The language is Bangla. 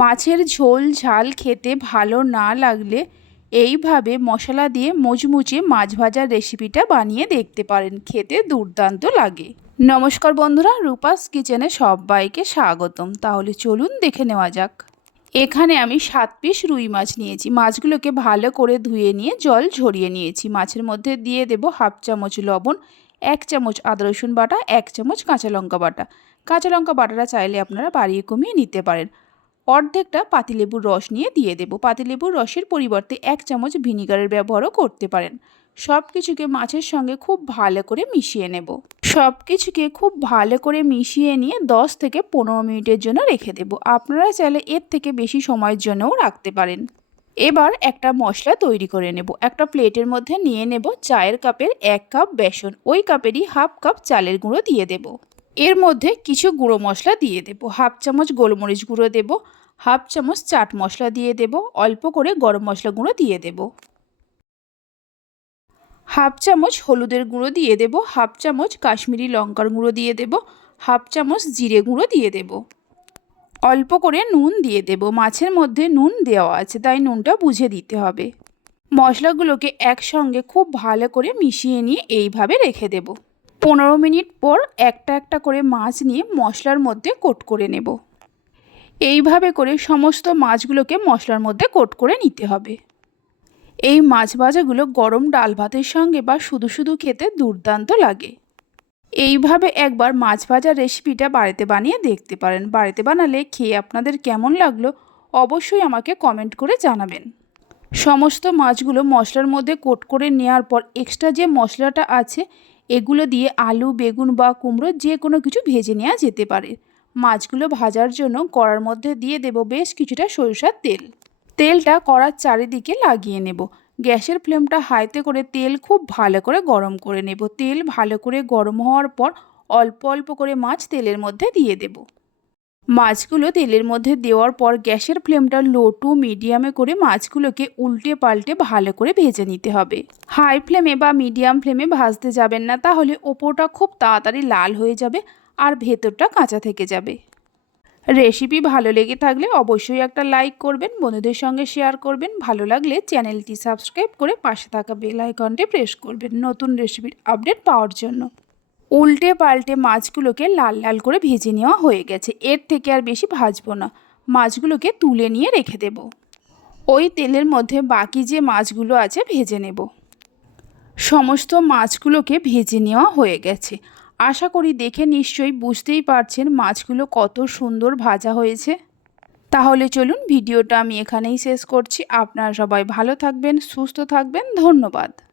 মাছের ঝোল ঝাল খেতে ভালো না লাগলে এইভাবে মশলা দিয়ে মুচমুচে মাছ ভাজার রেসিপিটা বানিয়ে দেখতে পারেন। খেতে দুর্দান্ত লাগে। নমস্কার বন্ধুরা, রূপাস কিচেনে সবাইকে স্বাগতম। তাহলে চলুন দেখে নেওয়া যাক। এখানে আমি সাত পিস রুই মাছ নিয়েছি। মাছগুলোকে ভালো করে ধুয়ে নিয়ে জল ঝরিয়ে নিয়েছি। মাছের মধ্যে দিয়ে দেব হাফ চামচ লবণ, এক চামচ আদা রসুন বাটা, এক চামচ কাঁচা লঙ্কা বাটা। কাঁচা লঙ্কা বাটাটা চাইলে আপনারা বাড়িয়ে কমিয়ে নিতে পারেন। অর্ধেকটা পাতিলেবুর রস নিয়ে দিয়ে দেব। পাতিলেবুর রসের পরিবর্তে এক চামচ ভিনিগারের ব্যবহারও করতে পারেন। সব কিছুকে মাছের সঙ্গে খুব ভালো করে মিশিয়ে নেব। সব কিছুকে খুব ভালো করে মিশিয়ে নিয়ে 10 থেকে পনেরো মিনিটের জন্য রেখে দেব। আপনারা চাইলে এর থেকে বেশি সময়ের জন্যও রাখতে পারেন। এবার একটা মশলা তৈরি করে নেব। একটা প্লেটের মধ্যে নিয়ে নেব চায়ের কাপের এক কাপ বেসন। ওই কাপেরই হাফ কাপ চালের গুঁড়ো দিয়ে দেব। এর মধ্যে কিছু গুঁড়ো মশলা দিয়ে দেব। হাফ চামচ গোলমরিচ গুঁড়ো দেব, হাফ চামচ চাট মশলা দিয়ে দেব, অল্প করে গরম মশলা গুঁড়ো দিয়ে দেব। হাফ চামচ হলুদের গুঁড়ো দিয়ে দেব, হাফ চামচ কাশ্মীরি লঙ্কার গুঁড়ো দিয়ে দেব, হাফ চামচ জিরে গুঁড়ো দিয়ে দেব। অল্প করে নুন দিয়ে দেব, মাছের মধ্যে নুন দেওয়া আছে, তাই নুনটা বুঝে দিতে হবে। মশলাগুলোকে একসঙ্গে খুব ভালো করে মিশিয়ে নিয়ে এইভাবে রেখে দেব। পনেরো মিনিট পর একটা একটা করে মাছ নিয়ে মশলার মধ্যে কোট করে নেব। এইভাবে করে সমস্ত মাছগুলোকে মশলার মধ্যে কোট করে নিতে হবে। এই মাছ ভাজাগুলো গরম ডাল ভাতের সঙ্গে বা শুধু শুধু খেতে দুর্দান্ত লাগে। এইভাবে একবার মাছ ভাজার রেসিপিটা বাড়িতে বানিয়ে দেখতে পারেন। বাড়িতে বানালে খেয়ে আপনাদের কেমন লাগল অবশ্যই আমাকে কমেন্ট করে জানাবেন। সমস্ত মাছগুলো মশলার মধ্যে কোট করে নেওয়ার পর এক্সট্রা যে মশলাটা আছে এগুলো দিয়ে আলু, বেগুন বা কুমড়ো যে কোনো কিছু ভেজে নেওয়া যেতে পারে। মাছগুলো ভাজার জন্য কড়ার মধ্যে দিয়ে দেব বেশ কিছুটা সরিষার তেল। তেলটা কড়ার চারিদিকে লাগিয়ে নেব। গ্যাসের ফ্লেমটা হাইতে করে তেল খুব ভালো করে গরম করে নেব। তেল ভালো করে গরম হওয়ার পর অল্প অল্প করে মাছ তেলের মধ্যে দিয়ে দেব। মাছগুলো তেলের মধ্যে দেওয়ার পর গ্যাসের ফ্লেমটা লো টু মিডিয়ামে করে মাছগুলোকে উল্টে পাল্টে ভালো করে ভেজে নিতে হবে। হাই ফ্লেমে বা মিডিয়াম ফ্লেমে ভাজতে যাবেন না, তাহলে ওপরটা খুব তাড়াতাড়ি লাল হয়ে যাবে আর ভেতরটা কাঁচা থেকে যাবে। রেসিপি ভালো লেগে থাকলে অবশ্যই একটা লাইক করবেন, বন্ধুদের সঙ্গে শেয়ার করবেন। ভালো লাগলে চ্যানেলটি সাবস্ক্রাইব করে পাশে থাকা বেল আইকনটি প্রেস করবেন নতুন রেসিপির আপডেট পাওয়ার জন্য। উল্টে পাল্টে মাছগুলোকে লাল লাল করে ভেজে নেওয়া হয়ে গেছে। এর থেকে আর বেশি ভাজবো না। মাছগুলোকে তুলে নিয়ে রেখে দেব। ওই তেলের মধ্যে বাকি যে মাছগুলো আছে ভেজে নেব। সমস্ত মাছগুলোকে ভেজে নেওয়া হয়ে গেছে। আশা করি দেখে নিশ্চয়ই বুঝতেই পারছেন মাছগুলো কত সুন্দর ভাজা হয়েছে। তাহলে চলুন ভিডিওটা আমি এখানেই শেষ করছি। আপনারা সবাই ভালো থাকবেন, সুস্থ থাকবেন। ধন্যবাদ।